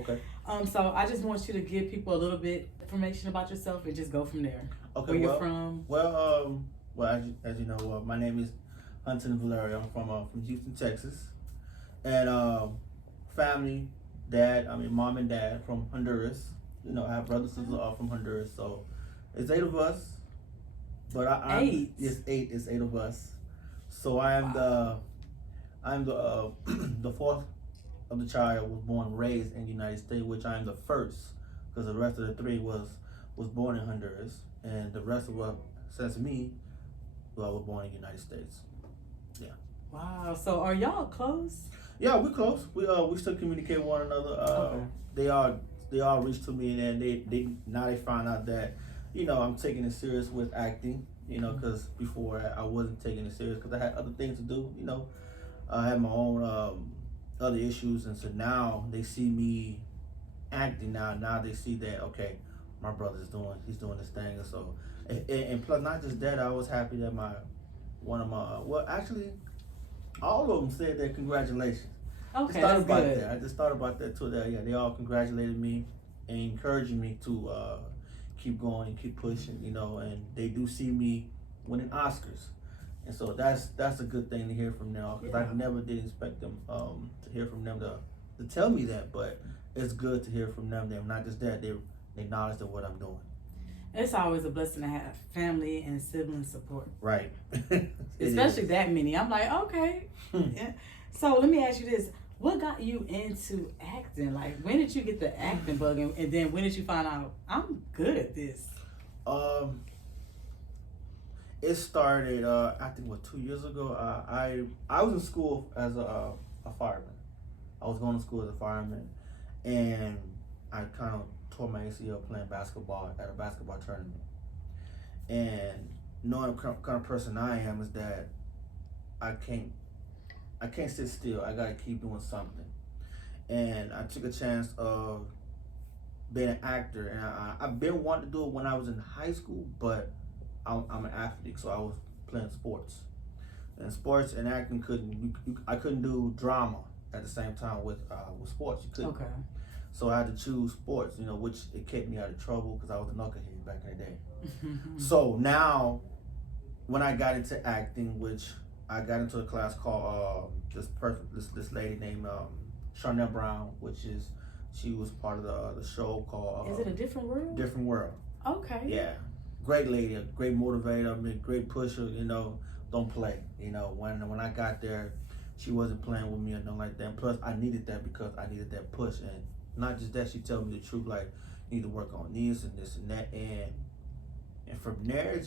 Okay. So I just want you to give people a little bit information about yourself and just go from there. Okay. Where you're from. As you know, my name is Honton Valerio. I'm from Houston, Texas, and family, mom and dad from Honduras. You know, I have brothers and sisters all from Honduras, so it's eight of us. But Eight. It's eight. It's eight of us. So I'm the the fourth of the child was born and raised in the United States, which I'm the first, because the rest of the three was born in Honduras, and the rest of us, since me, well, was born in the United States. Yeah. Wow. So are y'all close? Yeah, we're close. We still communicate with one another. Okay. They all reached to me, and they now they find out that, I'm taking it serious with acting. Because before I wasn't taking it serious because I had other things to do. I had my own other issues, and so now they see me acting. Now they see that, okay, my he's doing this thing, and so and plus not just that, I was happy that actually all of them said that congratulations. Okay, Thought that's about good. that. I just thought about that too. That, yeah, they all congratulated me and encouraging me to keep going and keep pushing. And they do see me winning Oscars, and so that's a good thing to hear from them, because I never did expect them to hear from them to tell me that, but it's good to hear from them. Them not just that, they acknowledge that what I'm doing. It's always a blessing to have family and sibling support. Right. Especially that many. I'm like, okay. Yeah. So let me ask you this. What got you into acting? Like, when did you get the acting bug? And then when did you find out, I'm good at this? It started, I think, 2 years ago. I was in school as a fireman. I was going to school as a fireman, and I kind of tore my ACL playing basketball at a basketball tournament. And knowing the kind of person I am is that I can't sit still. I gotta keep doing something. And I took a chance of being an actor, and I've been wanting to do it when I was in high school, but I'm an athlete, so I was playing sports. And sports and acting I couldn't do drama at the same time with sports. You couldn't. Okay. So I had to choose sports, which it kept me out of trouble because I was a knucklehead back in the day. So now, when I got into acting, which I got into a class called this lady named Charnel Brown, she was part of the show called. Is it A Different World? Different World. Okay. Yeah, great lady, a great motivator, great pusher. Don't play. When I got there, she wasn't playing with me or nothing like that. And plus, I needed that because I needed that push, and not just that, she told me the truth, like, you need to work on this and this and that, and from there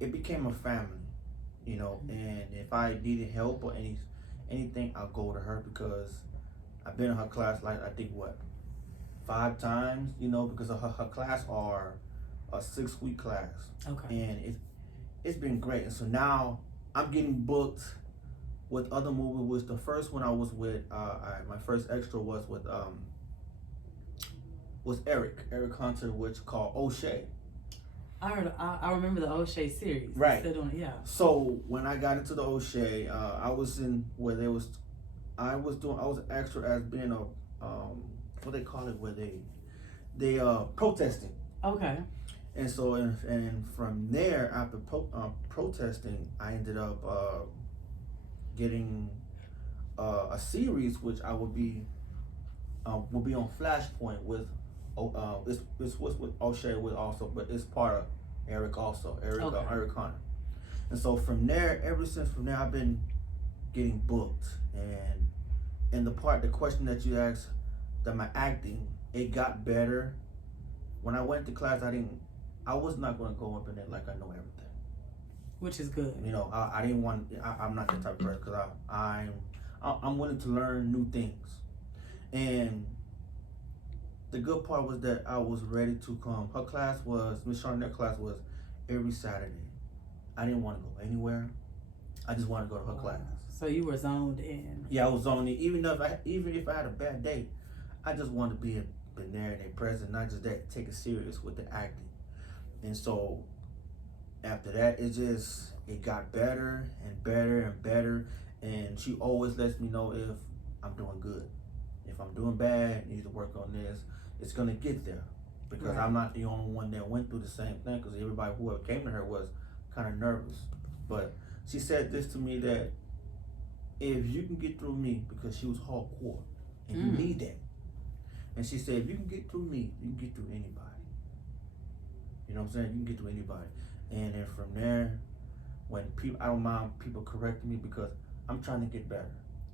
it became a family. And if I needed help or anything, I'll go to her, because I've been in her class, like, I think 5 times, because of her class are a 6-week class. Okay. And it's been great. And so now I'm getting booked with other movies. The first one I was with, my first extra was with Eric Hunter, which called O'Shea. I remember the O'Shea series. Right. Still doing it, yeah. So when I got into the O'Shea, I was in where I was an extra as being a what they call it, where they protesting. Okay. And so and from there, after protesting, I ended up getting a series which I would be on Flashpoint with. It's with O'Shea with also, but it's part of Eric also. Eric Hunter. And so from there, from there, I've been getting booked. And the question that you asked, that my acting, it got better. When I went to class, I was not going to go up in there like I know everything. Which is good. I didn't want. I'm not that type of person, because I'm willing to learn new things. And the good part was that I was ready to come. Her class was, Miss Charnel's class was every Saturday. I didn't want to go anywhere. I just wanted to go to her class. So you were zoned in. Yeah, I was zoned in. Even if I had a bad day, I just wanted to be there and present. Not just that, take it serious with the acting. And so after that, it got better and better and better. And she always lets me know if I'm doing good. if I'm doing bad, I need to work on this. It's gonna get there because Right. I'm not the only one that went through the same thing. Because everybody whoever came to her was kind of nervous, but she said this to me that if you can get through me, because she was hardcore, and you need that. And she said, if you can get through me, you can get through anybody. You know what I'm saying? You can get through anybody. And then from there, when people, I don't mind people correcting me because I'm trying to get better.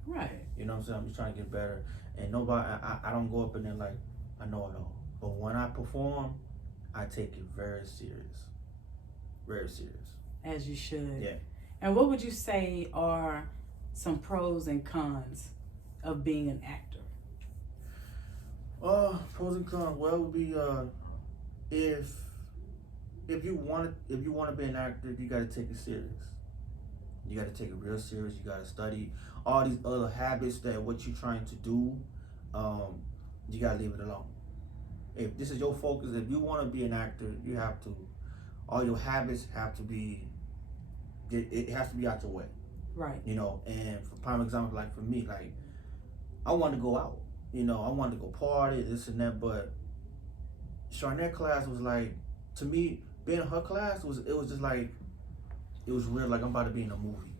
Right. You know what I'm saying? I'm just trying to get better. And nobody, I don't go up in there like, I know it all. But when I perform, I take it very serious. Very serious. As you should. Yeah. And what would you say are some pros and cons of being an actor? Pros and cons. Well, would be if you want to be an actor, you got to take it serious. You got to take it real serious. You got to study all these other habits that what you're trying to do. You got to leave it alone. If this is your focus, if you want to be an actor, you have to. All your habits have to be. It has to be out your way. Right. You know, and for prime example, like for me, like I wanted to go out. You know, I wanted to go party, this and that, but Charnette class was like, to me, being in her class was just like, it was real, like I'm about to be in a movie,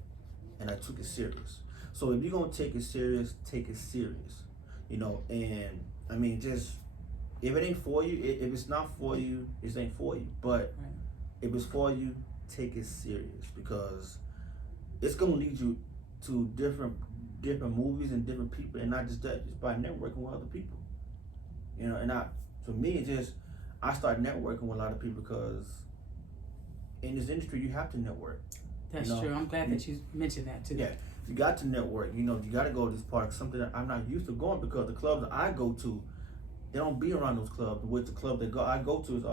and I took it serious. So if you're gonna take it serious, take it serious. You know, and I mean, just if it ain't for you, if it's not for you, it ain't for you. But right. If it's for you, take it serious because it's gonna lead you to different movies and different people, and not just that, just by networking with other people. You know, and for me, it just I started networking with a lot of people because in this industry you have to network. That's you know? true. I'm glad that you mentioned that too. Yeah, you got to network. You know, you got to go to this park, something that I'm not used to going because the clubs that I go to, they don't be around those clubs. Which the club that I go to is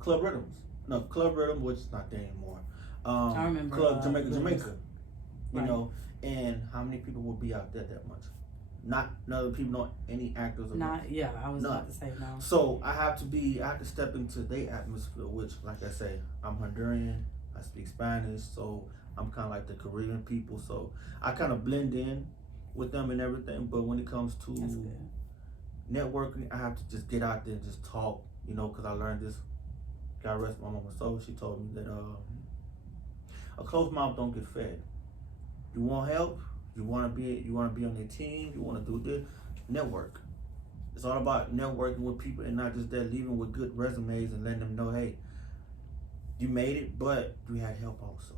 Club Rhythms. No, Club Rhythm, which is not there anymore. I remember Club Jamaica. You right. know, and how many people will be out there that much? Not none of the people know any actors or not. Yeah, I was about to say no. So I have to step into their atmosphere, which, like I say, I'm Honduran. I speak Spanish, so I'm kind of like the Caribbean people. So I kind of blend in with them and everything. But when it comes to networking, I have to just get out there and just talk. You know, because I learned this. God rest my mama's soul. She told me that a closed mouth don't get fed. You want help? You want to be on their team? You want to do this? Network. It's all about networking with people and not just that, leaving with good resumes and letting them know, hey, you made it, but you had help also.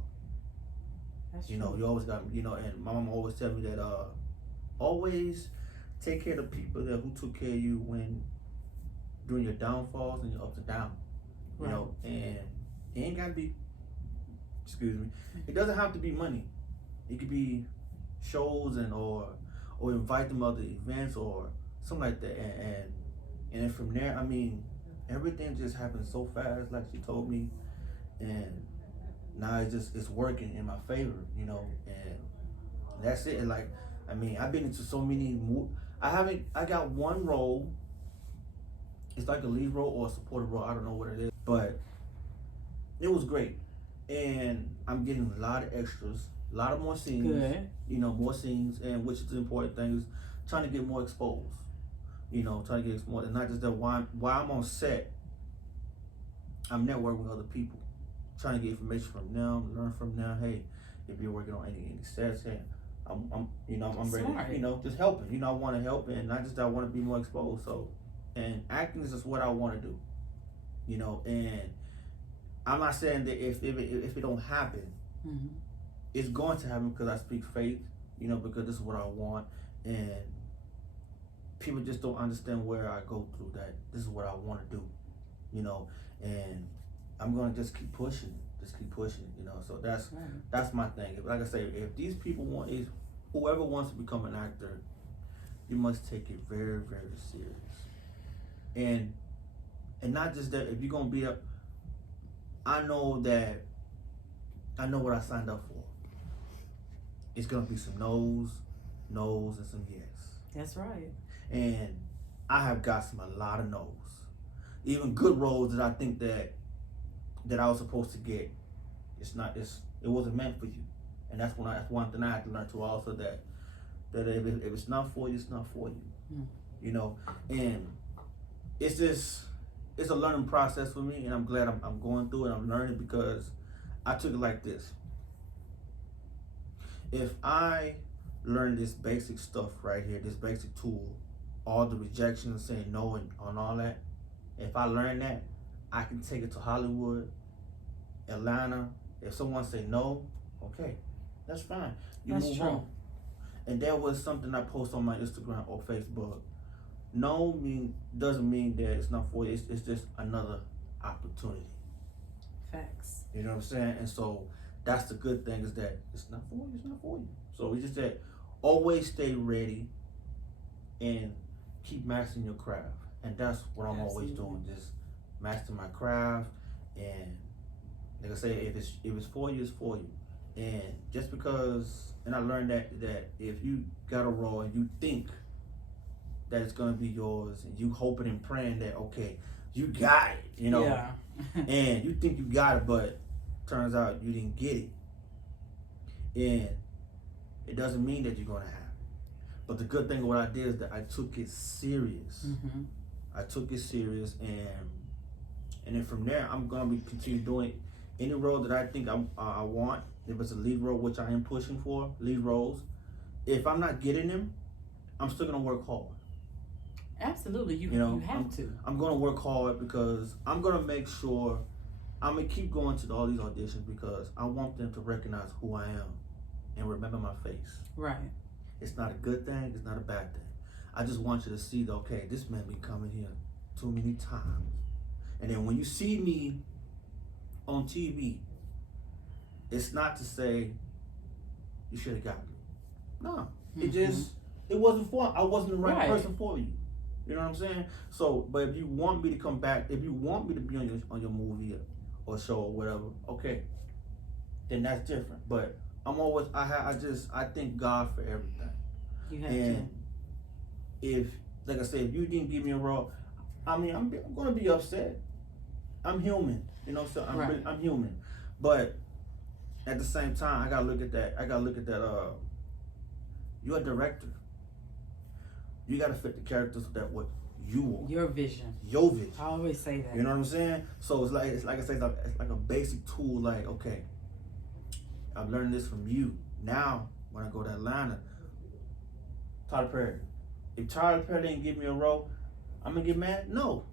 That's you know, true. you always got, you know, and my mama always tell me that always take care of the people that who took care of you when during your downfalls and your ups and downs. You know, and it ain't gotta be, excuse me, it doesn't have to be money. It could be shows and or invite them to other events or something like that. And then from there, I mean, everything just happened so fast, like she told me, and now it's working in my favor, you know, and that's it. And like, I mean, I've been into so many I got one role. It's like a lead role or a supportive role. I don't know what it is, but it was great. And I'm getting a lot of extras, a lot of more scenes. Good. You know, more scenes, and which is the important thing is trying to get more exposed. You know, trying to get exposed, and not just that. While I'm on set, I'm networking with other people, trying to get information from them, learn from them. Hey, if you're working on any sets, hey, I'm ready. Smart. You know, just helping. You know, I want to help, and not just that I want to be more exposed. So. And acting is just what I want to do, you know. And I'm not saying that if it don't happen, it's going to happen because I speak faith, you know, because this is what I want. And people just don't understand where I go through that. This is what I want to do, you know. And I'm gonna just keep pushing, you know. So that's my thing. Like I say, if these people whoever wants to become an actor, you must take it very, very serious. And not just that, if you're gonna be I know what I signed up for. It's gonna be some no's, and some yes. That's right. And I have got a lot of no's. Even good roles that I think that I was supposed to get. It wasn't meant for you. And that's one thing I had to learn too also, that That if it's not for you, it's not for you. Mm. You know, and it's just it's a learning process for me, and I'm glad I'm going through it. I'm learning because I took it like this. If I learn this basic stuff right here, this basic tool, all the rejection, saying no, and on all that, if I learn that, I can take it to Hollywood, Atlanta. If someone say no, okay, that's fine. You That's move true. on. And there was something I post on my Instagram or Facebook. No doesn't mean that it's not for you. It's just another opportunity. Facts. You know what I'm saying? And so that's the good thing, is that it's not for you. It's not for you. So it's just that always stay ready and keep mastering your craft. And that's what I'm always doing. Just master my craft. And like I say, if it's for you, it's for you. And just because, and I learned that if you got a role and you think that it's gonna be yours, and you hoping and praying that, okay, you got it, you know, Yeah. and you think you got it, but turns out you didn't get it, and it doesn't mean that you're gonna have it. But the good thing of what I did is that I took it serious. Mm-hmm. I took it serious, and then from there, I'm gonna be continue doing any role that I think I want. If it's a lead role, which I am pushing for, lead roles, if I'm not getting them, I'm still gonna work hard. Absolutely, you have to. I'm gonna work hard because I'm gonna make sure I'm gonna keep going to all these auditions because I want them to recognize who I am and remember my face. Right. It's not a good thing. It's not a bad thing. I just want you to see that, okay, this man been coming here too many times, and then when you see me on TV, it's not to say you should have got me. No, it wasn't for. I wasn't the right person for you. You know what I'm saying? So, but if you want me to come back, if you want me to be on your movie or show or whatever, okay, then that's different. But I'm always I thank God for everything. You have and if, like I said, if you didn't give me a role, I mean, I'm gonna be upset. I'm human, you know. So I'm human, but at the same time, I gotta look at that. You're a director. You gotta fit the characters that what you want. Your vision. Your vision. I always say that. You know what I'm saying? So it's like I say, it's like a basic tool. Like, okay, I've learned this from you. Now when I go to Atlanta, Tyler Perry. If Tyler Perry didn't give me a role, I'm gonna get mad? No.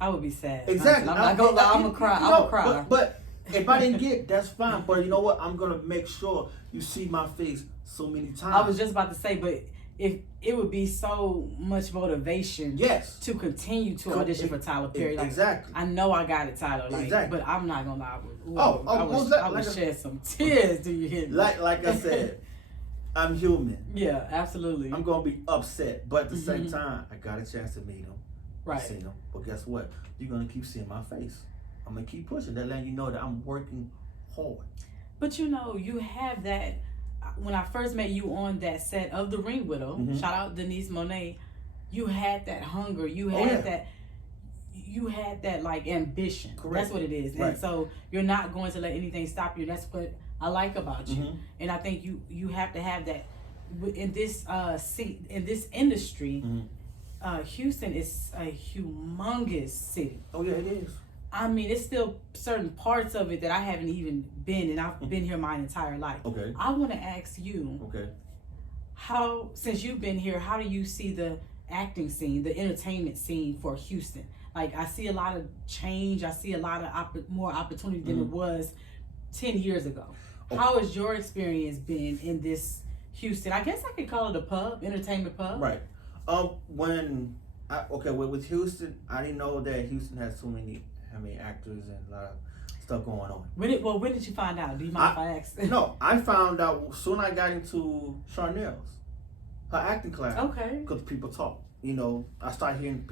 I would be sad. Exactly. I'm not gonna lie. I'm gonna cry. I'm gonna cry. But if I didn't get, that's fine. But you know what? I'm gonna make sure you see my face so many times. I was just about to say, but if it would be so much motivation, to continue to audition for Tyler Perry. Like, exactly. I know I got it, Tyler. Like, exactly. But I'm not gonna lie. I would shed some tears. Do you hear me? Like I said, I'm human. Yeah, absolutely. I'm gonna be upset, but at the same time, I got a chance to meet him. Right. Seen him. But guess what? You're gonna keep seeing my face. I'm gonna keep pushing. That letting you know that I'm working hard. But you know, you have that. When I first met you on that set of The Ring Widow, shout out Denise Monet, you had that hunger. You had that. You had that like ambition. Correct. That's what it is. Right. And so you're not going to let anything stop you. That's what I like about you. And I think you have to have that in this in this industry. Houston is a humongous city. Oh yeah, it is. I mean, it's still certain parts of it that I haven't even been, and I've been here my entire life. Okay. I want to ask you, how, since you've been here, how do you see the acting scene, the entertainment scene for Houston? Like, I see a lot of change. I see a lot of more opportunity than it was 10 years ago. How has your experience been in this Houston? I guess I could call it a pub, entertainment pub. Right. With Houston, I didn't know that Houston has so many actors and a lot of stuff going on. When did you find out? Do you mind if I ask? No, I found out soon I got into Charnel's, her acting class. Okay. Because people talk. You know, I started hearing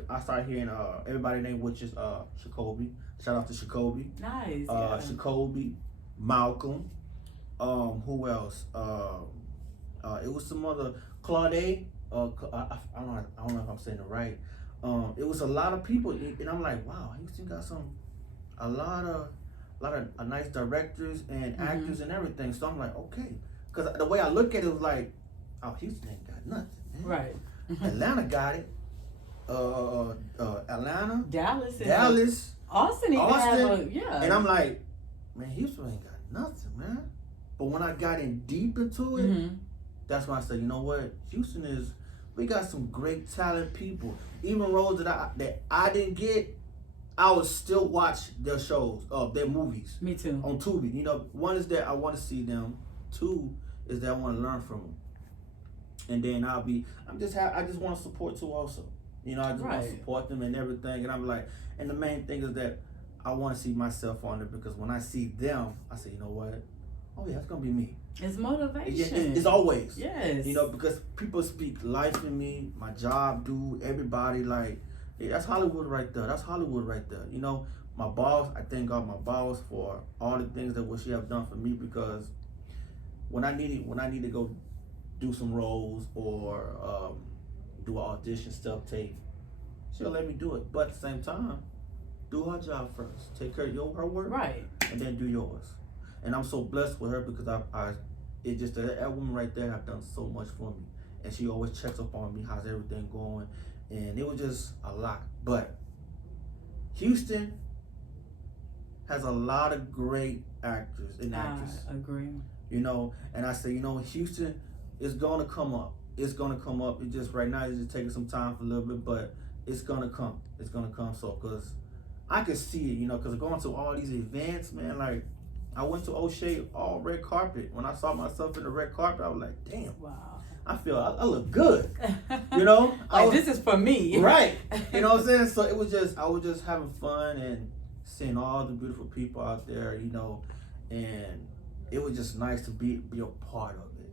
everybody named, which is Shakobi. Shout out to Shakobi. Nice. Shakobi, Malcolm. Who else? It was some other Claude. I don't know if I'm saying it right. It was a lot of people, and I'm like, wow, Houston got a lot of nice directors and actors and everything. So I'm like, okay, because the way I look at it was like, oh, Houston ain't got nothing, man. Right. Atlanta got it. Atlanta, Dallas, Austin even have yeah. And I'm like, man, Houston ain't got nothing, man. But when I got in deep into it, that's when I said, you know what, Houston we got some great talent people. Even roles that I didn't get, I would still watch their shows, their movies. Me too. On Tubi. You know, one is that I want to see them. Two is that I want to learn from them. And then I just want to support too also. You know, I just want to support them and everything. And I'm like, and the main thing is that I want to see myself on it, because when I see them, I say, you know what? Oh yeah, it's gonna be me. It's motivation. It's always. Yes. You know, because people speak life in me, my job, dude, everybody, like, yeah, that's Hollywood right there. That's Hollywood right there. You know, my boss, I thank God my boss for all the things that what she have done for me, because when I need to go do some roles or do an audition stuff tape, she'll let me do it. But at the same time, do her job first. Take care of her work. Right. And then do yours. And I'm so blessed with her, because it's just that woman right there have done so much for me. And she always checks up on me, how's everything going. And it was just a lot. But Houston has a lot of great actors and actresses. I agree. You know, and I say, you know, Houston is gonna come up. It's gonna come up. It just right now it's just taking some time for a little bit, but it's gonna come. It's gonna come. So, cause I can see it, you know, cause going to all these events, man. Like, I went to O'Shea all red carpet. When I saw myself in the red carpet, I was like, damn. Wow. I look good. You know? This is for me. Right. You know what I'm saying? So I was just having fun and seeing all the beautiful people out there, you know, and it was just nice to be a part of it.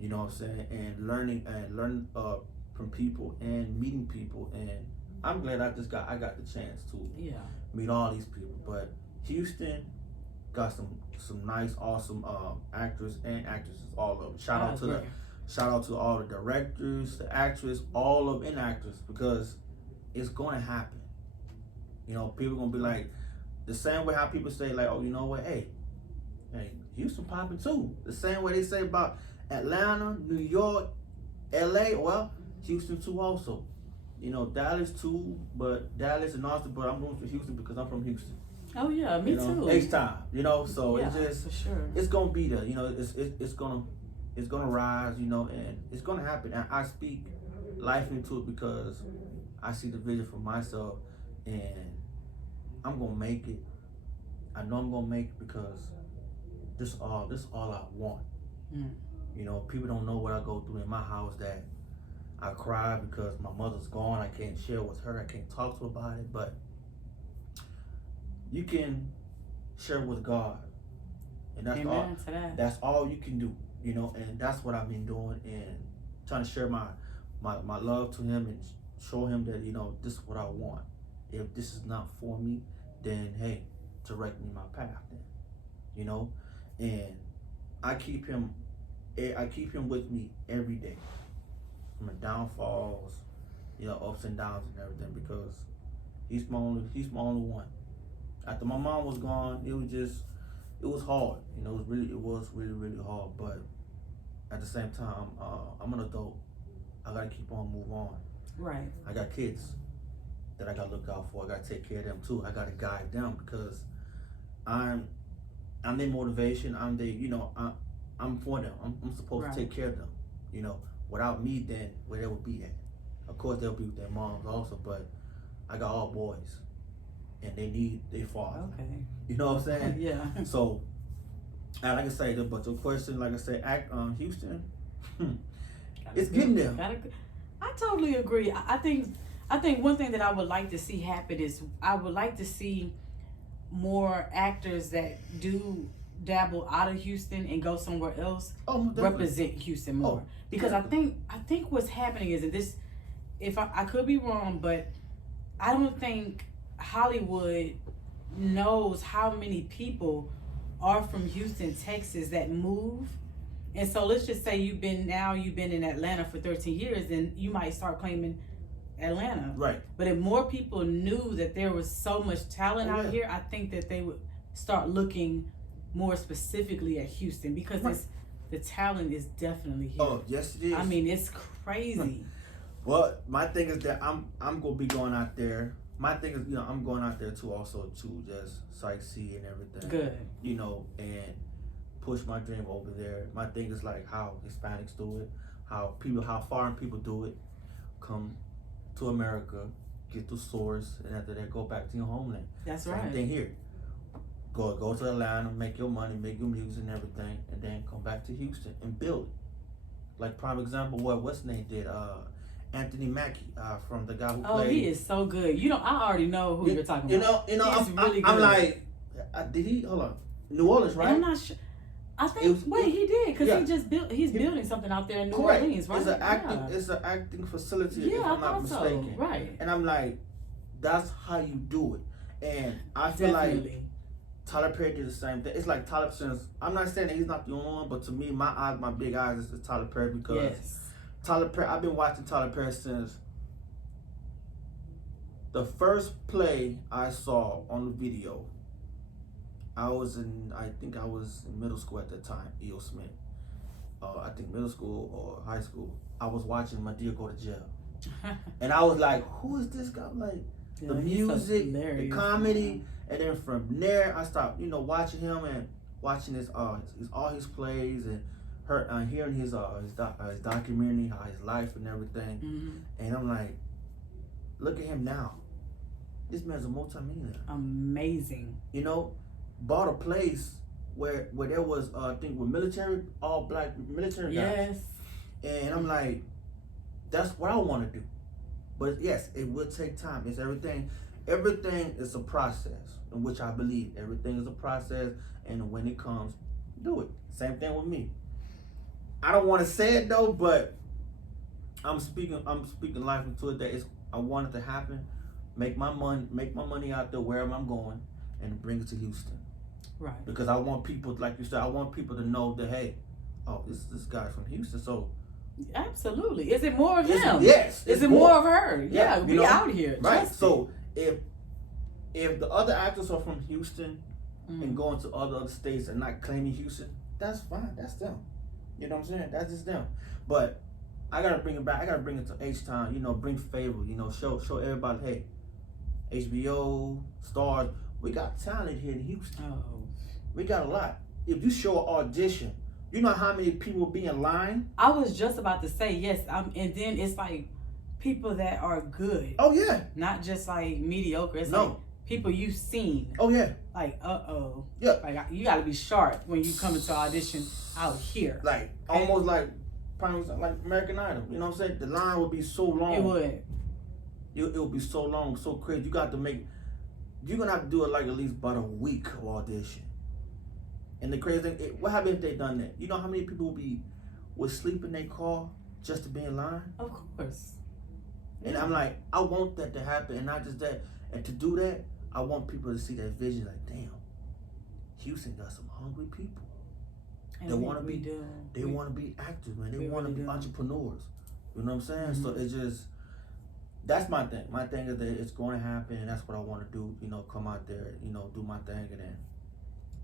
You know what I'm saying? And learning from people and meeting people, and I'm glad I got the chance to meet all these people. But Houston got some nice, awesome actors and actresses, all of them. Shout out to all the directors, the actors, all of and actors, because it's gonna happen. You know, people gonna be like, the same way how people say like, oh, you know what, hey, Houston popping too. The same way they say about Atlanta, New York, LA, well, Houston too also. You know, Dallas too, but Dallas and Austin, but I'm going for Houston because I'm from Houston. Oh yeah, me too. Next time, you know, so it's just for sure. It's gonna be there, you know. It's gonna rise, you know, and it's gonna happen. And I speak life into it because I see the vision for myself, and I'm gonna make it. I know I'm gonna make it because this all I want. You know, people don't know what I go through in my house, that I cry because my mother's gone. I can't share with her. I can't talk to her about it, but you can share with God, and that's all you can do, you know. And that's what I've been doing, and trying to share my love to him and show him that, you know, this is what I want. If this is not for me, then hey, direct me my path then, you know. And I keep him with me every day, from the downfalls, you know, ups and downs and everything, because he's my only one. After my mom was gone, it was hard. You know, it was really hard. But at the same time, I'm an adult. I gotta keep on, move on. Right. I got kids that I gotta look out for. I gotta take care of them too. I gotta guide them, because I'm their motivation. I'm for them. I'm supposed to take care of them. You know, without me, then where they would be at. Of course, they'll be with their moms also, but I got all boys, and they need their father. Okay. You know what I'm saying? Yeah. So, like I say, but the question, like I say, Houston, it's getting there. I totally agree. I think one thing that I would like to see happen is I would like to see more actors that do dabble out of Houston and go somewhere else represent Houston more. Because I think what's happening is that this, if I could be wrong, but I don't think Hollywood knows how many people are from Houston, Texas that move. And so let's just say you've been in Atlanta for 13 years, then you might start claiming Atlanta. Right. But if more people knew that there was so much talent out here, I think that they would start looking more specifically at Houston, because the talent is definitely here. Oh, yes, it is. I mean, it's crazy. Well, my thing is that I'm gonna be going out there. My thing is, I'm going out there too, also to just sightsee and everything. Good. And push my dream over there. My thing is like how Hispanics do it, how foreign people do it. Come to America, get the source, and after that, go back to your homeland. That's Same right. thing here. Go to Atlanta, make your money, make your music and everything, and then come back to Houston and build it. Like prime example, what's his name did? Anthony Mackie, from the guy who played. Oh, he is so good. I already know who you're talking about. I'm really good. I'm like, did he? Hold on, New Orleans, right? And I'm not sure. I think he did because he just built. He's building something out there in New Correct. Orleans, right? It's an acting facility. Yeah, if I'm not mistaken. so. Right. And I'm like, that's how you do it. And I feel like Tyler Perry did the same thing. It's like Tyler, since I'm not saying that he's not the only one, but to me, my big eyes is Tyler Perry because Tyler Perry. I've been watching Tyler Perry since the first play I saw on the video. I think I was in middle school at that time. E.O. Smith. I think middle school or high school. I was watching my dear go to jail, and I was like, "Who is this guy?" I'm like, the music, the comedy. And then from there, I stopped, watching him and watching all his plays and hearing his documentary, how his life and everything. Mm-hmm. And I'm like, look at him now. This man's a multimillionaire. Amazing. Bought a place where there was I think with all black military guys. Yes. And I'm like, that's what I want to do. But yes, it will take time. It's everything. Everything is a process, in which I believe everything is a process, and when it comes, do it. Same thing with me. I don't want to say it though, but I'm speaking life into it. I want it to happen. Make my money out there wherever I'm going, and bring it to Houston. Right. Because I want people, like you said, I want people to know that hey, this guy's from Houston, so. Absolutely. Is it more of him? Yes. Is it more of her? Yeah, we out here. Right. So if the other actors are from Houston and going to other states and not claiming Houston, that's fine. That's them. You know what I'm saying? That's just them. But I gotta bring it back. I gotta bring it to H-Town. Bring favor. Show everybody, hey, HBO, Stars, we got talent here in Houston. Oh. We got a lot. If you show an audition, you know how many people be in line? I was just about to say yes. And then it's like people that are good. Oh yeah. Not just like mediocre. It's no. like people you've seen. Oh yeah. Like Yeah. Like you got to be sharp when you come into audition out here. Like almost like American Idol. You know what I'm saying? The line would be so long. It would. It would be so long, so crazy. You're gonna have to do it like at least about a week of audition. And the crazy thing, what happened if they done that? You know how many people would sleep in their car just to be in line? Of course. And I'm like, I want that to happen, and not just that. And to do that, I want people to see that vision. Like, damn, Houston got some hungry people. And they want to be. do. They want to be actors, man. They want to be entrepreneurs. You know what I'm saying? Mm-hmm. So it's just. That's my thing. My thing is that it's going to happen, and that's what I want to do. Come out there, do my thing, and then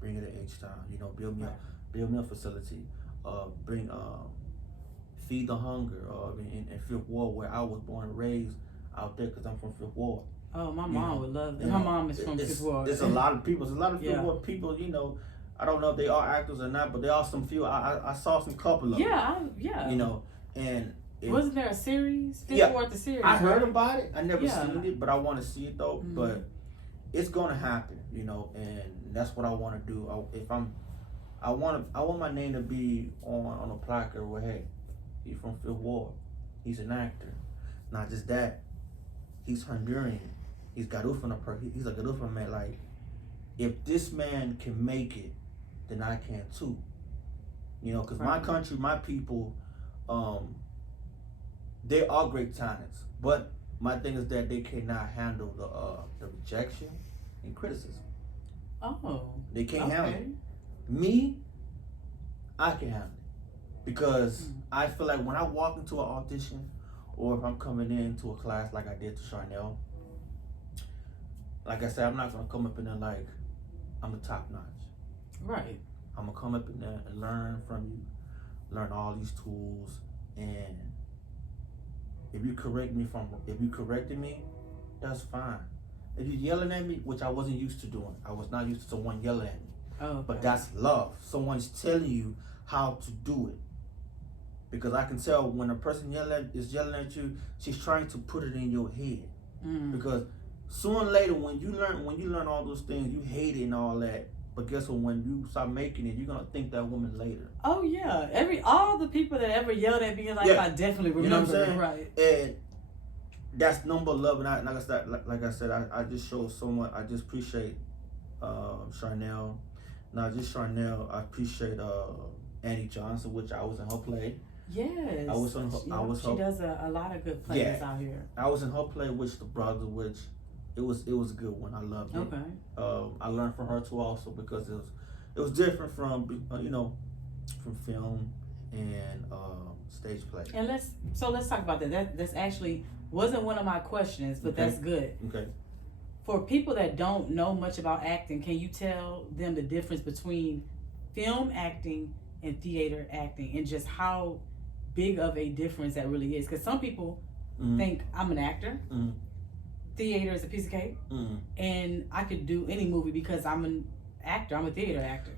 bring it to H-Town. Build me a facility. Feed the hunger. In Fifth Ward, where I was born and raised, out there, because I'm from Fifth Ward. Oh, my mom would love that. My mom is from Fifth Ward. There's a lot of people. There's a lot of Fifth Ward people. I don't know if they are actors or not, but there are some few. I saw some couple of them. Yeah. And. Wasn't there a series? Fifth Ward, the series. I heard about it. I never seen it, but I want to see it though. Mm-hmm. But it's gonna happen, and that's what I want to do. I want my name to be on a placard where hey, he's from Fifth Ward. He's an actor. Not just that, he's Honduran. He's he's a Garufa man. Like, if this man can make it, then I can too. Because my country, my people, they are great talents, but my thing is that they cannot handle the rejection and criticism. Oh, they can't handle it. Me, I can handle it because I feel like when I walk into an audition, or if I'm coming into a class like I did to Charnel, like I said, I'm not gonna come up in there like I'm the top notch. Right. I'm gonna come up in there and learn from you. learned all these tools, and if you corrected me, that's fine. If you're yelling at me, which I wasn't used to doing, I was not used to someone yelling at me. Oh, okay. But that's love. Someone's telling you how to do it. Because I can tell when a person is yelling at you, she's trying to put it in your head. Because sooner or later, when you learn all those things, you hate it and all that. But guess what? When you start making it, you're gonna think that woman later. Oh yeah, all the people that ever yelled at me in life, I definitely remember. You know what I'm saying? Right. And that's number love. And like I said, I just show someone. I just appreciate Charnel. Not just Charnel. I appreciate Annie Johnson, which I was in her play. Yes. She does a lot of good plays out here. I was in her play with the brother, which it was a good one. I loved it. Okay. I learned from her too also because it was different from from film and stage play. And let's talk about that. That's actually wasn't one of my questions, but that's good. Okay. For people that don't know much about acting, can you tell them the difference between film acting and theater acting, and just how big of a difference that really is? Because some people think I'm an actor, theater is a piece of cake, and I could do any movie because I'm an actor. I'm a theater actor.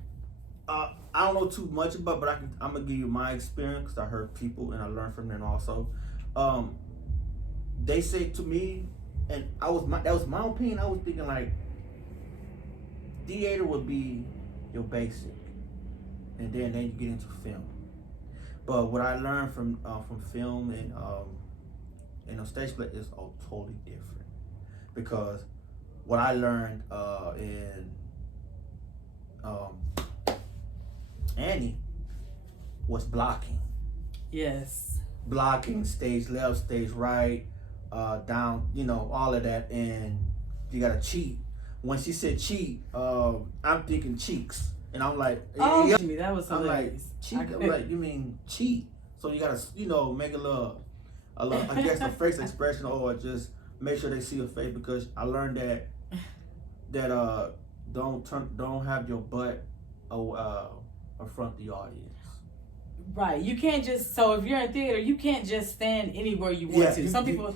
I don't know too much about, but I'm gonna give you my experience because I heard people and I learned from them also. They say to me, and that was my opinion. I was thinking like theater would be your basic, and then you get into film. But what I learned from film and stage play is totally different, because what I learned in Annie was blocking. Yes. Blocking, stage left, stage right, down, all of that, and you gotta cheat. When she said cheat, I'm thinking cheeks. And I'm like, oh, that was hilarious. I'm like, cheat? I'm like, you mean cheat? So you gotta, make a little, I guess a face expression, or just make sure they see your face, because I learned that don't have your butt in front of the audience. Right. You can't just, so if you're in theater, you can't just stand anywhere you want to. Some people,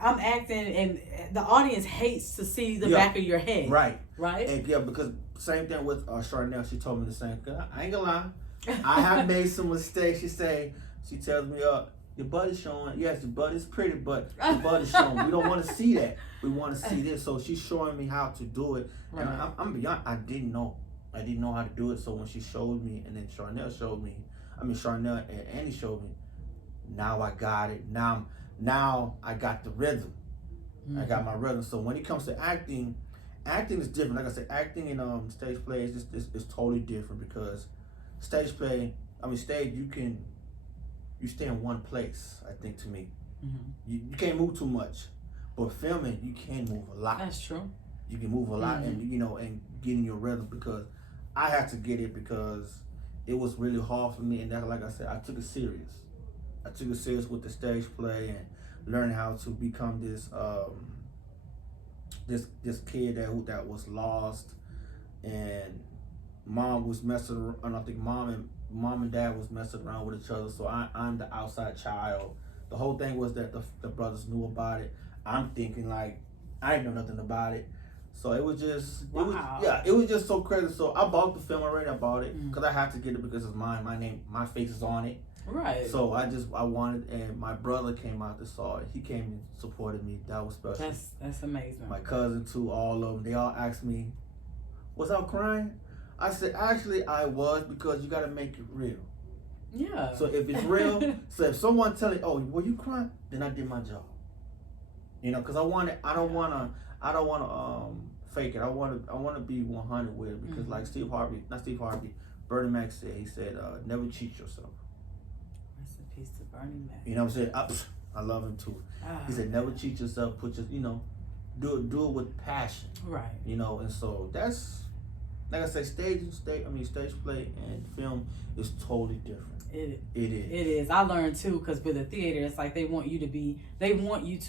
I'm acting and the audience hates to see the back of your head. Right. Right? And because same thing with Charnel, she told me the same. I ain't gonna lie. I have made some mistakes. She tells me, your butt is showing. Yes, your butt is pretty, but your butt is showing. We don't want to see that. We want to see this. So she's showing me how to do it. Right. And I'm beyond, I didn't know how to do it. So when she showed me, and then Charnel and Annie showed me, now I got it. Now I got the rhythm. I got my rhythm. So when it comes to acting is different. Like I said, acting in stage play is totally different, because stage, you stay in one place. I think, to me, you can't move too much, but filming you can move a lot. That's true. You can move a lot, and and getting your rhythm, because I had to get it, because it was really hard for me, and that, like I said, I took it serious. I took it serious with the stage play and learning how to become this this kid that was lost, and mom was messing around, and I think mom and dad was messing around with each other. So I'm the outside child. The whole thing was that the brothers knew about it. I'm thinking like I didn't know nothing about it. So it was just, it was just so crazy. So I bought the film already. I bought it because I had to get it because it's mine. My name, my face is on it. Right. So I wanted, and my brother came out to saw it. He came and supported me. That was special. That's amazing. My cousin too, all of them. They all asked me, "Was I crying?" I said, "Actually, I was, because you got to make it real." Yeah. So if it's real, so if someone telling, "Oh, were you crying?" Then I did my job. Because I don't want to fake it. I want to be 100 with it, because like Bernie Mac said. He said, "Never cheat yourself." Rest in peace to Bernie Mac. You know what I'm saying? I love him too. He said, "Never cheat yourself. Put your, do it with passion." Right. And so that's, like I say, stage play and film is totally different. It is. I learned too, because with the theater, it's like they want you to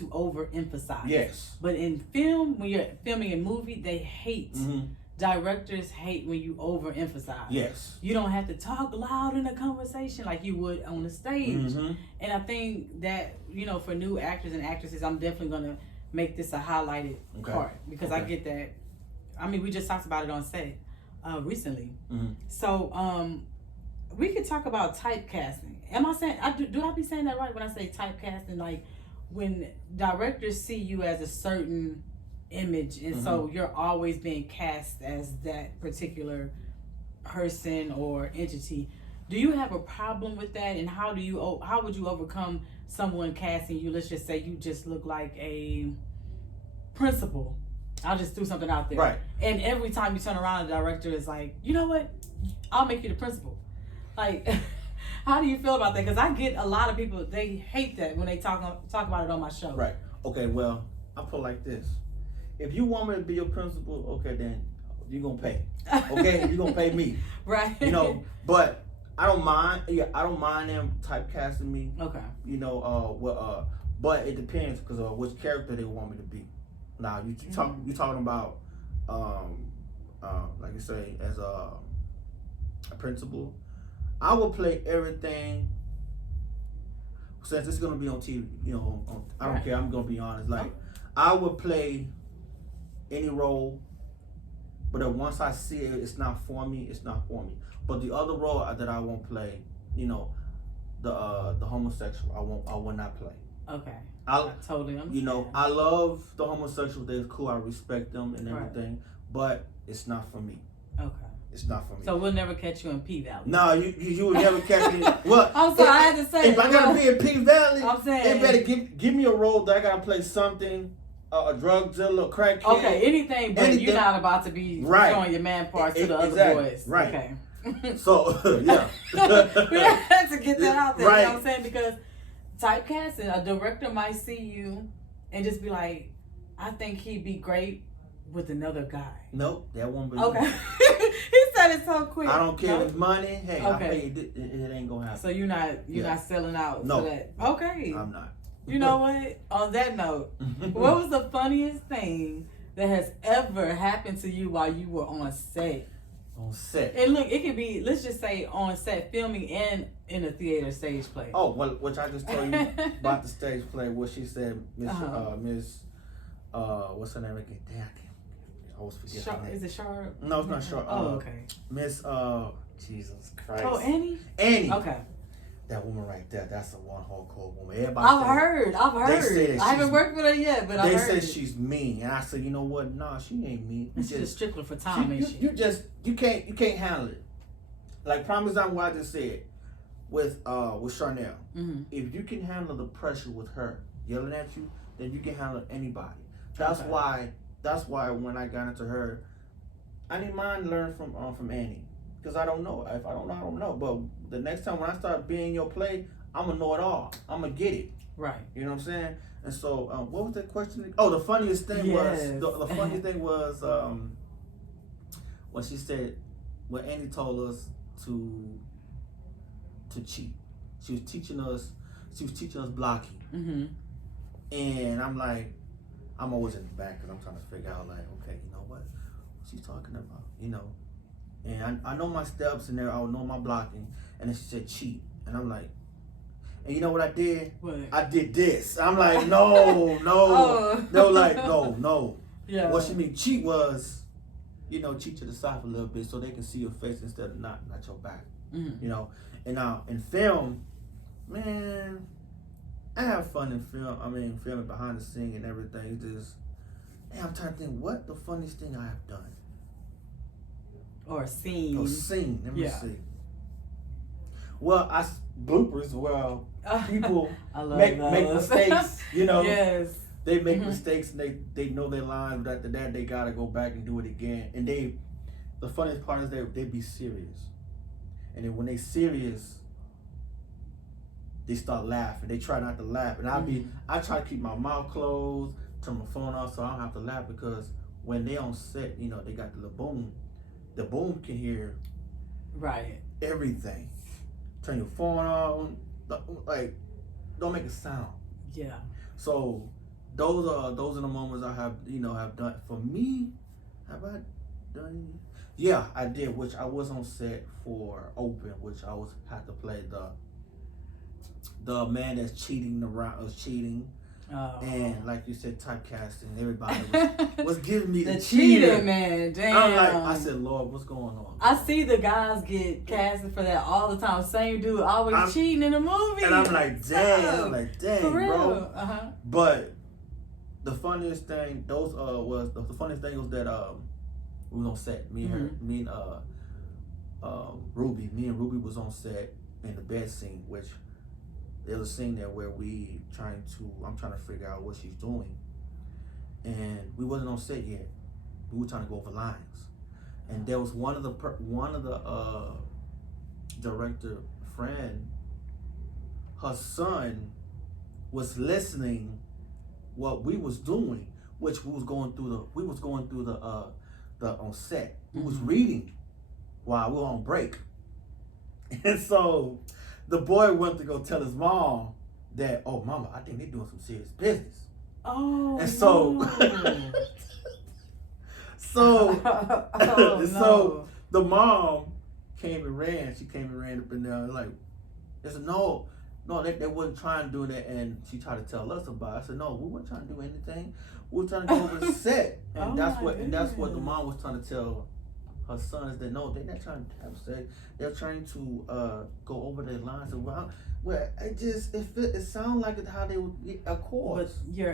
overemphasize. Yes. But in film, when you're filming a movie, they hate directors hate when you overemphasize. Yes. You don't have to talk loud in a conversation like you would on the stage. Mm-hmm. And I think that, for new actors and actresses, I'm definitely going to make this a highlighted part because I get that. I mean, we just talked about it on set recently. Mm-hmm. So we could talk about typecasting. Am I saying, do I be saying that right when I say typecasting? Like when directors see you as a certain image and so you're always being cast as that particular person or entity. Do you have a problem with that, and how would you overcome someone casting you? Let's just say you just look like a principal. I'll just throw something out there. Right. And every time you turn around, the director is like, you know what? I'll make you the principal. Like, how do you feel about that? Because I get a lot of people, they hate that when they talk about it on my show. Right. Okay, well, I put it like this. If you want me to be your principal, okay, then you're going to pay. Okay? You're going to pay me. Right. But I don't mind. Yeah, I don't mind them typecasting me. Okay. But it depends because of which character they want me to be. Now, you're talking about, like you say, as a principal. I will play everything. Since it's gonna be on TV, I don't care. I'm gonna be honest. Like, I would play any role, but then once I see it, it's not for me. It's not for me. But the other role that I won't play, the homosexual, I will not play. Okay. I totally understand. I love the homosexual. They're cool. I respect them and everything, but it's not for me. Okay. It's not for me. So we'll never catch you in P Valley. No, you will never catch me. Well, I'm sorry, I had to say. If I gotta be in P Valley, I'm saying they better give me a role that I gotta play something, a drug dealer, a crackhead. Okay, anything, but you're not about to be showing your man parts to the other boys. Right. Okay. So yeah, we had to get that out there. Right. You know what I'm saying? Because typecasting, a director might see you and just be like, I think he'd be great with another guy. Nope, that won't be. Okay. He said it so quick. I don't care if it's money. Hey, okay. I pay it ain't gonna happen. So you're not selling out no. for that. Okay. I'm not. You know what? On that note, what was the funniest thing that has ever happened to you while you were on set? On set. And look, it could be, let's just say on set filming and in a theater stage play. Oh, well, which I just told you about the stage play, what she said, Miss what's her name again? Damn, I always forget her name. Is it Sharp? No, it's not Sharp. Oh, okay. Miss Jesus Christ. Oh, Annie? Annie. Okay. That woman right there, that's a one hardcore woman. Everybody I've heard. I haven't worked with her yet, but I heard. They said she's mean, and I said, you know what? Nah, she ain't mean. She's just strictly for time, ain't she? You can't handle it. Like prime example, what I just said with Charnel. Mm-hmm. If you can handle the pressure with her yelling at you, then you can handle anybody. That's why when I got into her, I didn't mind learning from Annie. Because I don't know. If I don't know, I don't know. But the next time when I start being your play, I'm going to know it all. I'm going to get it. Right. You know what I'm saying? And so, what was that question? Oh, the funniest thing was, the funniest thing was when she said, when Annie told us to cheat. She was teaching us blocking. Mm-hmm. And I'm like, I'm always in the back because I'm trying to figure out, like, okay, you know what she's talking about, And I know my steps and there, I know my blocking. And then she said cheat. And I'm like, and you know what I did? What? I did this. I'm like, no. They were like, no. Yeah. What she mean cheat was, cheat to the side a little bit so they can see your face instead of not your back. Mm-hmm. And now in film, man, I have fun in film. I mean, filming behind the scene and everything. I'm trying to think what the funniest thing I have done. Or a scene. Let me see. Well, bloopers. Well, people make mistakes. Yes. They make mistakes and they know their lines, but after that they gotta go back and do it again. And the funniest part is they be serious, and then when they serious, they start laughing. They try not to laugh, and I try to keep my mouth closed, turn my phone off so I don't have to laugh because when they on set, they got the little boom. The boom can hear everything. Turn your phone on, don't make a sound. Yeah. So those are the moments I have have done. For me, have I done? Yeah, I did. Which I was on set for Open, which I had to play the man that's cheating cheating. Oh. And like you said, typecasting. Everybody was giving me the cheater cheating man. Damn. I said, Lord, what's going on? I see the guys get casted for that all the time. Same dude always cheating in the movie. And I'm like, dang, for real. bro. Uh-huh. But the funniest thing, was that we was on set. Me and Ruby. Me and Ruby was on set in the bed scene, which there's a scene there where I'm trying to figure out what she's doing, and we wasn't on set yet. We were trying to go over lines, and there was one of the director friend, her son was listening what we was doing, which we was going through the on set. We was reading while we were on break, and so the boy went to go tell his mom that, oh, mama, I think they're doing some serious business. Oh, and so, no. So the mom came and ran. She came and ran up in there like, they said, no, they wasn't trying to do that. And she tried to tell us about it. I said, no, we weren't trying to do anything. We were trying to go over the set. And that's what the mom was trying to tell her son, is that no, they're not trying to have sex. They're trying to go over their lines. And it sounded like how they would get a chorus. But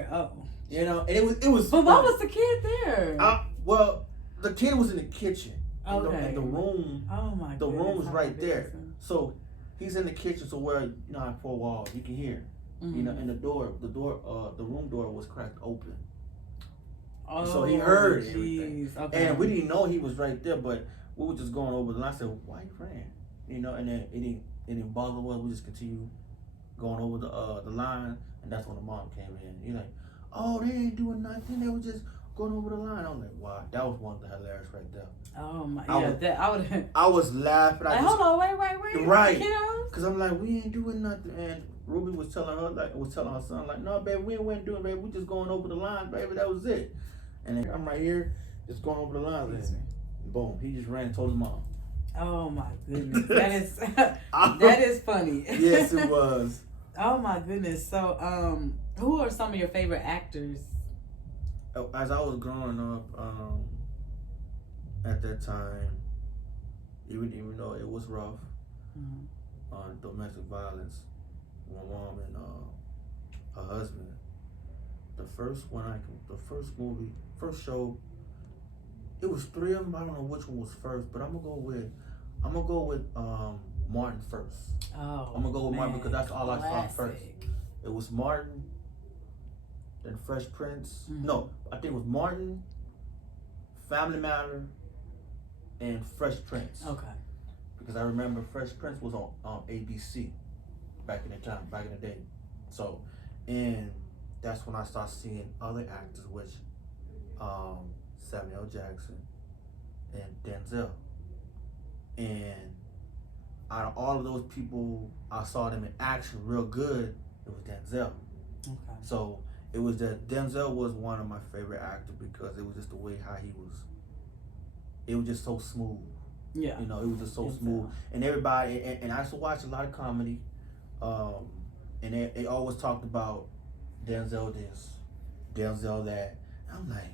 and it was. But why was the kid there? Well, the kid was in the kitchen. Okay. In the room. Oh my. The room was right there. So he's in the kitchen. So where on 4 walls, you can hear. And the room door was cracked open. Oh, so he heard everything. Okay. And we didn't know he was right there, but we were just going over the line. I said, why you ran? And then it didn't bother us. We just continued going over the line, and that's when the mom came in. He's like, oh, they ain't doing nothing. They were just going over the line. I was like, wow, that was one of the hilarious right there. Oh my, I was laughing. Hold on, wait. Right. Because I'm like, we ain't doing nothing. And Ruby was telling her her son, like, no, baby, we ain't doing it, baby. We just going over the line, baby. That was it. And then I'm right here, just going over the line. And boom, he just ran and told his mom. Oh my goodness, that is funny. Yes, it was. Oh my goodness. So, who are some of your favorite actors? As I was growing up, at that time, even though it was rough, domestic violence, my mom and her husband. The first show, it was 3 of them. I don't know which one was first, but I'm gonna go with Martin first. Oh, I'm gonna go with Martin because that's all I saw first. It was Martin, then Fresh Prince. No, I think it was Martin, Family Matter, and Fresh Prince. Okay. Because I remember Fresh Prince was on ABC back in the day. So, and that's when I started seeing other actors, which Samuel Jackson and Denzel. And out of all of those people, I saw them in action real good. It was Denzel. Okay. So it was that Denzel was one of my favorite actors because it was just the way how he was. It was just so smooth. Yeah. It was just so smooth. And everybody, and I used to watch a lot of comedy, and they always talked about Denzel this, Denzel that. I'm like,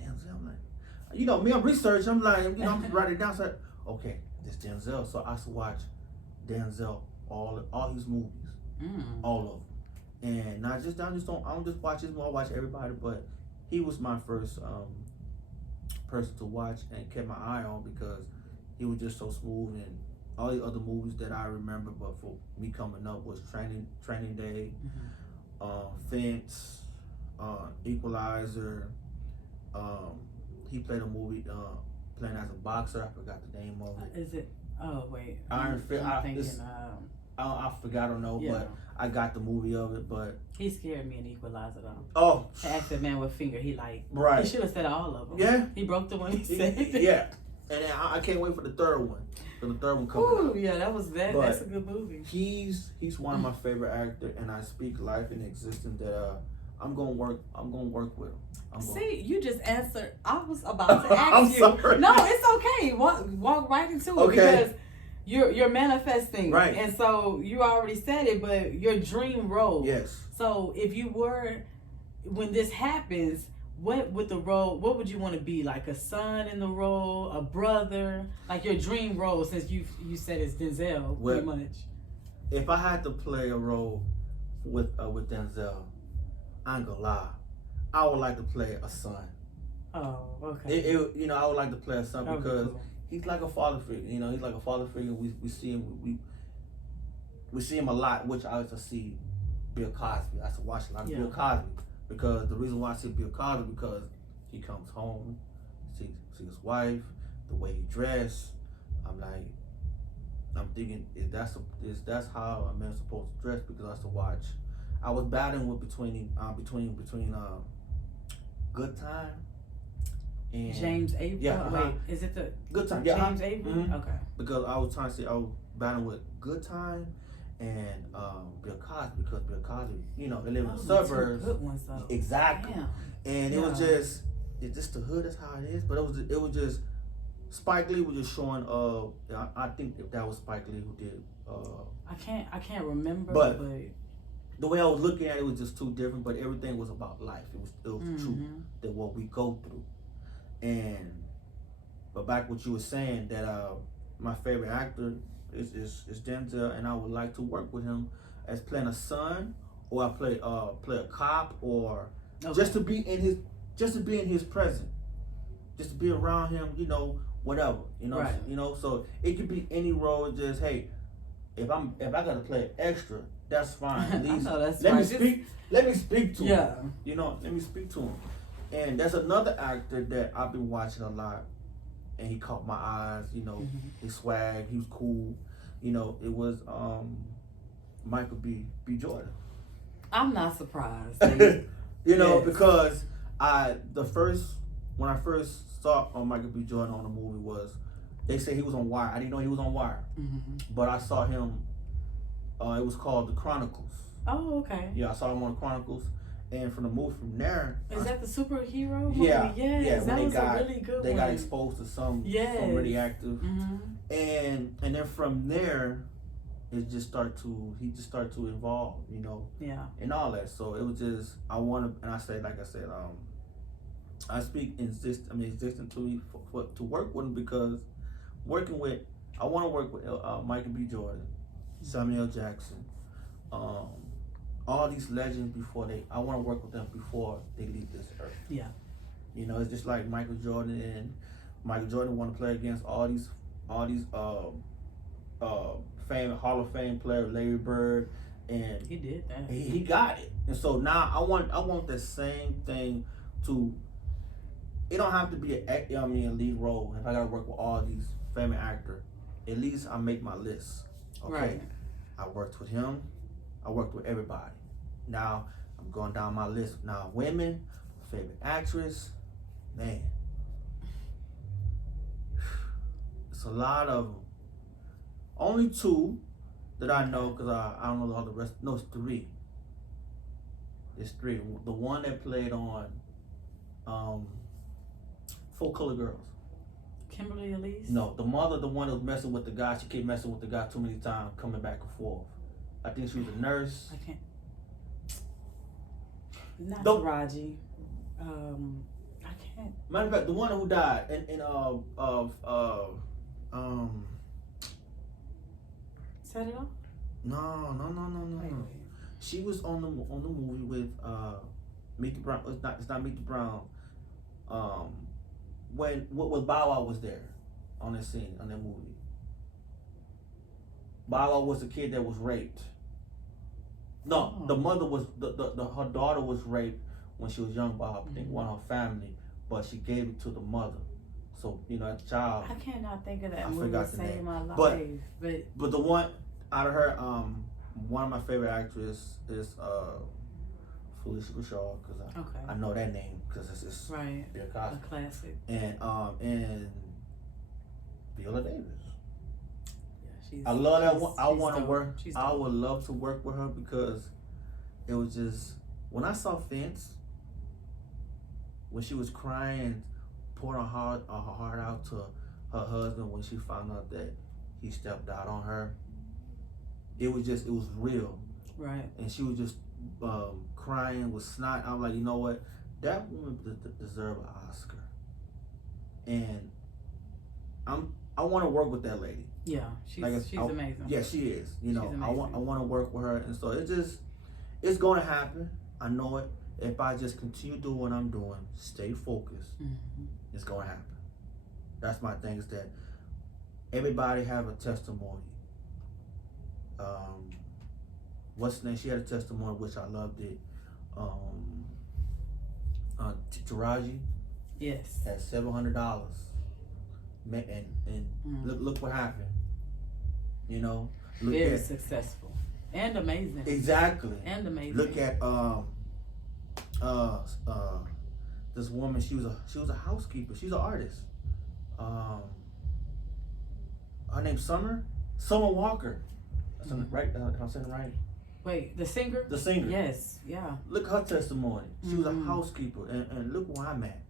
Denzel, me, I'm researching. I'm like, I'm writing it down. So, okay, this Denzel. So I used to watch Denzel all his movies, all of them, and I don't just watch his movie. I watch everybody, but he was my first person to watch and kept my eye on because he was just so smooth. And all the other movies that I remember, but for me coming up was Training Day, Fence, Equalizer. He played a movie playing as a boxer. I forgot the name of it. Is it? Oh wait, Iron Fist. I forgot. I don't know, but I got the movie of it. But he scared me in Equalizer though. Oh, Ask Man with finger. He right. He should have said all of them. Yeah, he broke the one he said. Yeah, and then I can't wait for the third one. For the third one coming out. Yeah, that's a good movie. He's one of my favorite actors, and I speak life in existence that I'm gonna work with him. See, you just answered. I was about to ask I'm you. sorry. No, it's okay. Walk right into it because you're manifesting, right? And so you already said it, but your dream role. Yes. So if you were, when this happens, what would you want to be? Like a son in the role, a brother, like your dream role? Since you said it's Denzel, pretty much. If I had to play a role with Denzel, I ain't gonna lie, I would like to play a son. Oh, okay. I would like to play a son because he's like a father figure. He's like a father figure. We see him. We see him a lot, which I used to see Bill Cosby. I used to watch a lot of Bill Cosby because the reason why I see Bill Cosby because he comes home, see his wife, the way he dressed. I'm thinking is that's how a man's supposed to dress because I used to watch. I was battling between Good Time and James Avery. Yeah, Wait, is it the Good Time? Yeah, James Avery. Mm-hmm. Okay. Because I was trying to say I was battling with Good Time and Bill Cosby because Bill Cosby, they live in the suburbs. Good ones though. Exactly. Damn. And it's just the hood. That's how it is. But it was just Spike Lee was just showing. I think that was Spike Lee who did. I can't remember. But the way I was looking at it was just too different. But everything was about life. It was the truth that what we go through. But back what you were saying that my favorite actor is Denzel, and I would like to work with him as playing a son, or I play a cop, or just to be in his presence, just to be around him, whatever, right. So it could be any role. Just hey, if I gotta play extra, that's fine. At least let me speak to him. Let me speak to him. And there's another actor that I've been watching a lot, and he caught my eyes. His swag, he was cool. It was Michael B. Jordan. I'm not surprised. Because when I first saw Michael B. Jordan on the movie was, they say he was on Wire. I didn't know he was on Wire, but I saw him. It was called The Chronicles. Oh, okay. Yeah, I saw him on The Chronicles. And from the movie from there, is that the superhero movie? Yeah, yes, that was a really good one. They got exposed to some really active, and then from there, he just started to evolve, and all that. So it was just I speak existent to me to work with him because I want to work with Michael B. Jordan, Samuel Jackson, all these legends I want to work with them before they leave this earth. Yeah. It's just like Michael Jordan, and Michael Jordan want to play against all these Hall of Fame players, Larry Bird, and he did that. He got it. And so now I want the same thing to. It don't have to be a lead role. If I gotta work with all these famous actors, at least I make my list. Okay. Right. I worked with him. I worked with everybody. Now I'm going down my list. Now women, favorite actress, man, it's a lot of them. Only two that I know because I don't know all the rest. No, it's three. It's three. The one that played on Full Color Girls. Kimberly Elise? No, the mother, the one that was messing with the guy. She kept messing with the guy too many times, coming back and forth. I think she was a nurse. I can't. Not Taraji. I can't. Matter of fact, the one who died Set It Off? No. She was on the movie with Meet the Brown. It's not Meet the Brown. When Bow Wow was there on that scene on that movie. Bow Wow was the kid that was raped. No, the mother was her daughter was raped when she was young by I think one of her family, but she gave it to the mother. So as a child, I cannot think of that movie to save my life. But the one out of her, one of my favorite actresses is Felicia Rashad because I know that name because it's right. Bill Cosby. A classic. And Fiona Davis. I love that one. I want to work. I would love to work with her because it was just When I saw Fence, when she was crying, pouring her heart out to her husband when she found out that he stepped out on her, it was real. Right. And she was just crying with snot. I was like, you know what? That woman deserves an Oscar. And I want to work with that lady. Yeah, she's amazing. Yeah, she is. You know, I want to work with her, and so it's going to happen. I know it. If I just continue doing what I'm doing, stay focused, it's going to happen. That's my thing, is that everybody have a testimony. What's the name? She had a testimony, which I loved it. Taraji. Yes. At $700. And look what happened. You know, very successful and amazing. Exactly. And amazing. Look at this woman. She was a housekeeper. She's an artist. Her name's Summer Walker. Right? I'm saying it right. Wait, the singer? The singer. Yes. Yeah. Look at her testimony. She was a housekeeper, and look where I'm at.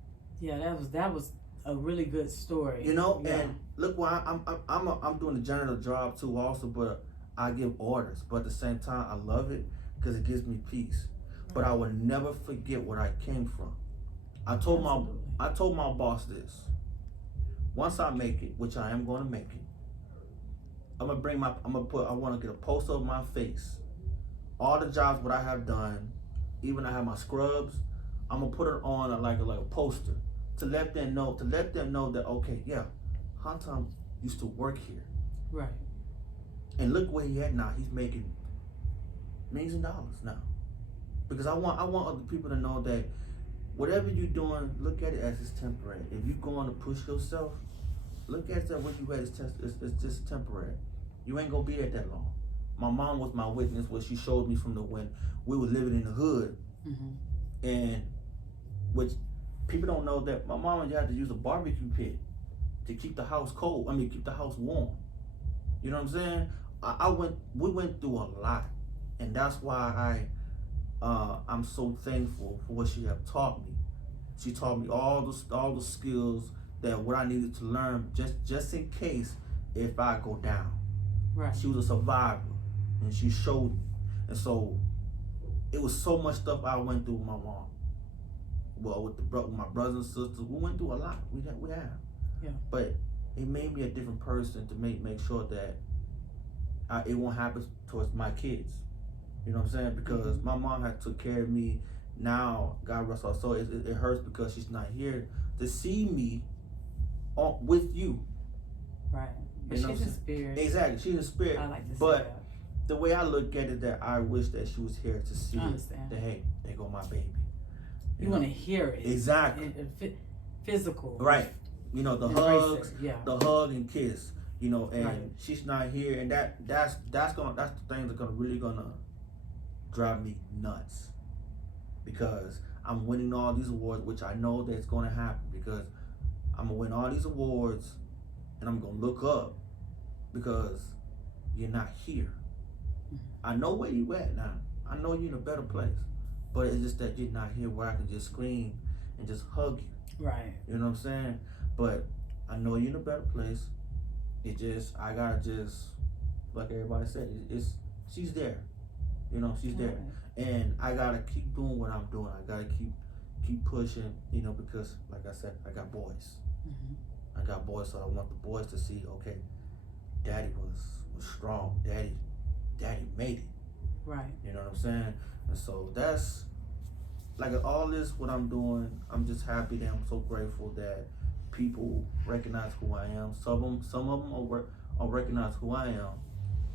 Yeah, that was a really good story. You know, and look where I'm doing the janitor job too, also, but I give orders. But at the same time, I love it because it gives me peace. But I will never forget where I came from. I told my boss this. Once I make it, which I am going to make it, I want to get a poster of my face. All the jobs what I have done, even I have my scrubs, I'm gonna put it on like a poster to let them know that, okay, yeah, Honton used to work here. Right. And look where he at now. He's making millions of dollars now. Because I want other people to know that whatever you're doing, look at it as it's temporary. If you're going to push yourself, look at that what you at it's just temporary. You ain't gonna be there that long. My mom was my witness, where she showed me from when we were living in the hood, and which people don't know that my mom had to use a barbecue pit to keep the house cold. I mean, keep the house warm. You know what I'm saying? We went through a lot, and that's why I'm so thankful for what she have taught me. She taught me all the skills that what I needed to learn just in case if I go down. Right. She was a survivor, and she showed me. And so it was so much stuff I went through with my mom. Well, with my brothers and sisters, we went through a lot. We have. Yeah. But it made me a different person to make sure that it won't happen towards my kids. You know what I'm saying? Because my mom had took care of me. Now, God rest her soul, it hurts because she's not here to see me with you. Right. But she's in spirit. Exactly, she's in spirit. I like to say but that. The way I look at it, that I wish that she was here to see it, that, hey, there go my baby. You want to hear it. Exactly. Physical. Right. You know, the hugs, the hug and kiss. You know, and right. She's not here, and that's the thing that's really gonna drive me nuts, because I'm winning all these awards, which I know that's gonna happen, because I'm gonna win all these awards, and I'm gonna look up because you're not here. I know where you at now. I know you're in a better place, but it's just that you're not here where I can just scream and just hug you. Right. You know what I'm saying? But I know you're in a better place. I gotta just, like everybody said, she's there. You know, she's there. Right. And I gotta keep doing what I'm doing. I gotta keep pushing, you know, because like I said, I got boys. I got boys, so I want the boys to see, okay, Daddy was strong. Daddy made it. Right. You know what I'm saying? And so that's, like, all this, what I'm doing, I'm just happy that I'm so grateful that people recognize who I am. Some of them will recognize who I am,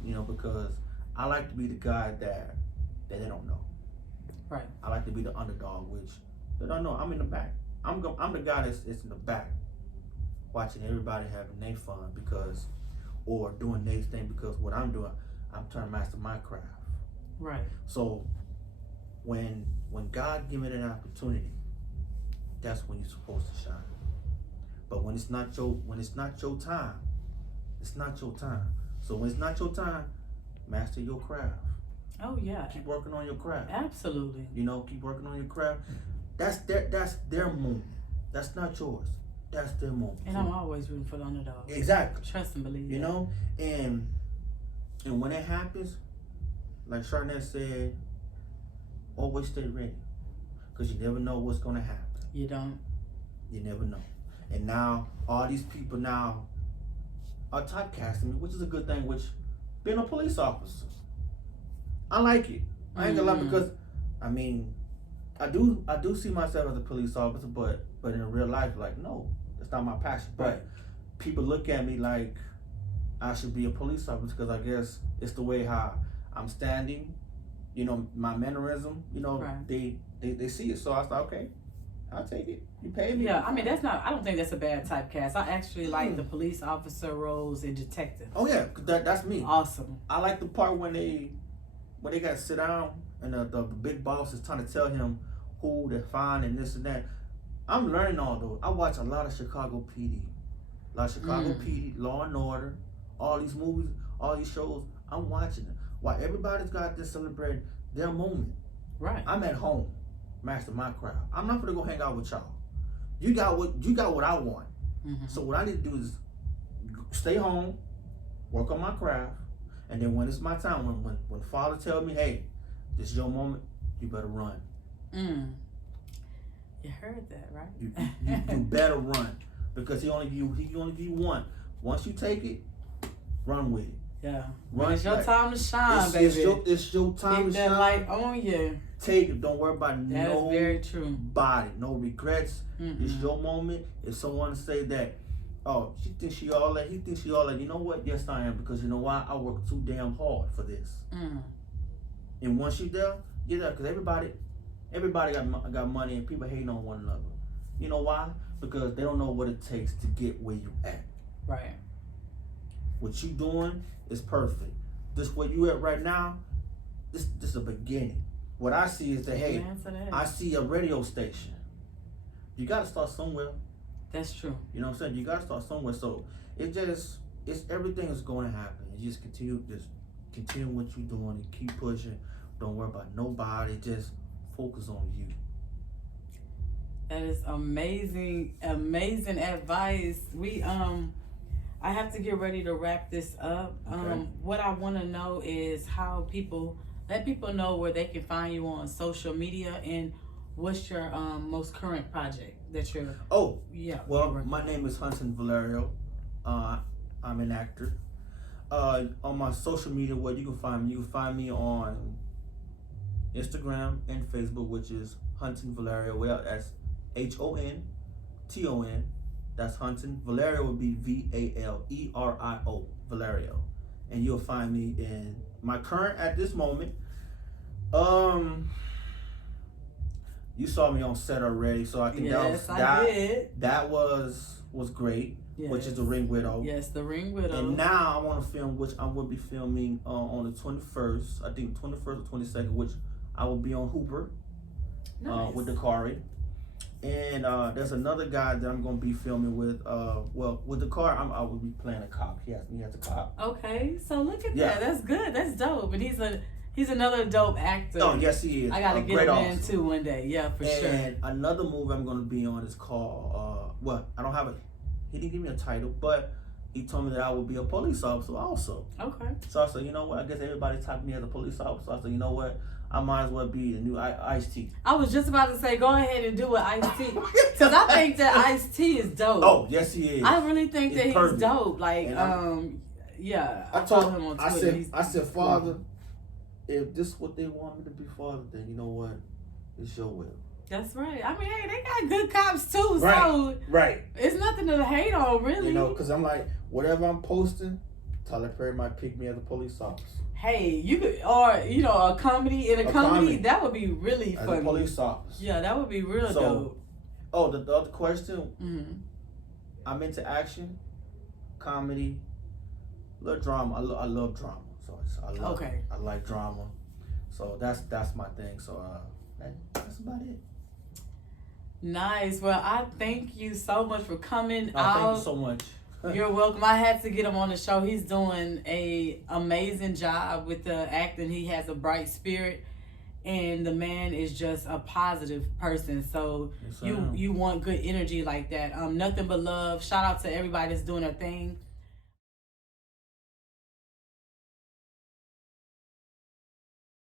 you know, because I like to be the guy that they don't know. Right. I like to be the underdog, which they don't know. I'm in the back. I'm the guy that's in the back, watching everybody having their fun or doing their thing, because what I'm doing, I'm trying to master my craft. Right. So when God give me an opportunity, that's when you're supposed to shine. But when it's not your time, it's not your time. So when it's not your time, master your craft. Oh yeah. Keep working on your craft. Absolutely. You know, keep working on your craft. That's their moment. That's not yours. That's their moment. And I'm always rooting for the underdog. Exactly. Trust and believe. You know, and when it happens, like Charnette said, always stay ready, because you never know what's gonna happen. You don't. You never know. And now all these people now are typecasting me, which is a good thing. Which being a police officer, I like it. I ain't gonna lie, because I mean, I do see myself as a police officer, but in real life, like, no, that's not my passion. But people look at me like I should be a police officer, because I guess it's the way how I'm standing, you know, my mannerism, you know, they see it. So I thought, okay, I'll take it. You pay me. Yeah, I mean, I don't think that's a bad typecast. I actually like the police officer roles and detective. Oh yeah, that's me. Awesome. I like the part when they got to sit down and the big boss is trying to tell him who to find and this and that. I'm learning all those. I watch a lot of Chicago PD. PD, Law and Order, all these movies, all these shows. I'm watching them. While everybody's got to celebrate their moment. Right. I'm at home, master my craft. I'm not gonna go hang out with y'all. You got what I want. So what I need to do is stay home, work on my craft, and then when it's my time, when Father tells me, hey, this is your moment, you better run. You heard that, right? You better run, because he only give you one. Once you take it, run with it. Yeah. Run. It's your time to shine, baby. It's your time to shine. Keep that light on you. Take it. Don't worry about that is very true. Body. No regrets. It's your moment. If someone say that, oh, she thinks she all that, he thinks she all that, you know what? Yes, I am, because you know why? I work too damn hard for this. And once you're there, because everybody got money, and people hating on one another. You know why? Because they don't know what it takes to get where you at. Right. What you doing is perfect. This where you at right now, this is a beginning. What I see is that, hey, I see a radio station. You got to start somewhere. That's true. You know what I'm saying? You got to start somewhere. So it's everything is going to happen. You just continue what you're doing and keep pushing. Don't worry about nobody. Just focus on you. That is amazing advice. I have to get ready to wrap this up. Okay. What I want to know is how let people know where they can find you on social media, and what's your most current project that you're. Oh yeah. Well, my name is Honton Valerio. I'm an actor. On my social media, where you can find me on Instagram and Facebook, which is Honton Valerio. Well, that's HONTON. That's Honton. Valerio would be VALERIO. Valerio. And you'll find me in my current at this moment. You saw me on set already, so I think that was great. Yes. Which is The Ring Widow. Yes, The Ring Widow. And now I want to film, which I will be filming on the 21st. I think 21st or 22nd, which I will be on Hooper. Nice. With Dakari. And there's another guy that I'm going to be filming with. With Dakari, I will be playing a cop. He has a cop. Okay, so look at that. That's good. That's dope. And he's another dope actor. Oh, yes, he is. I got to get him in too one day. Yeah, for sure. And another movie I'm going to be on is called, I don't have he didn't give me a title, but he told me that I would be a police officer also. Okay. So I said, you know what? I guess everybody typed me as a police officer. I said, you know what? I might as well be the new Ice-T. I was just about to say, go ahead and do an Ice-T. Because I think that Ice-T is dope. Oh, yes, he is. I really think that perfect. He's dope. Like, yeah. I told him on Twitter. I said, Father, if this is what they want me to be, Father, then you know what? It's your will. That's right. I mean, hey, they got good cops too. Right. So it's nothing to hate on, really. You know, because I'm like, whatever I'm posting, Tyler Perry might pick me as a police officer. Hey, you could, or a comedy in a comedy that would be really as funny. A police officer. Yeah, that would be real dope. Oh, the other question. I'm into action, comedy, little drama. I love drama. So I like drama. So that's my thing. So that's about it. Nice. Well, I thank you so much for coming out. Thank you so much. You're welcome. I had to get him on the show. He's doing a amazing job with the acting. He has a bright spirit, and the man is just a positive person. So yes, you want good energy like that. Nothing but love. Shout out to everybody that's doing their thing.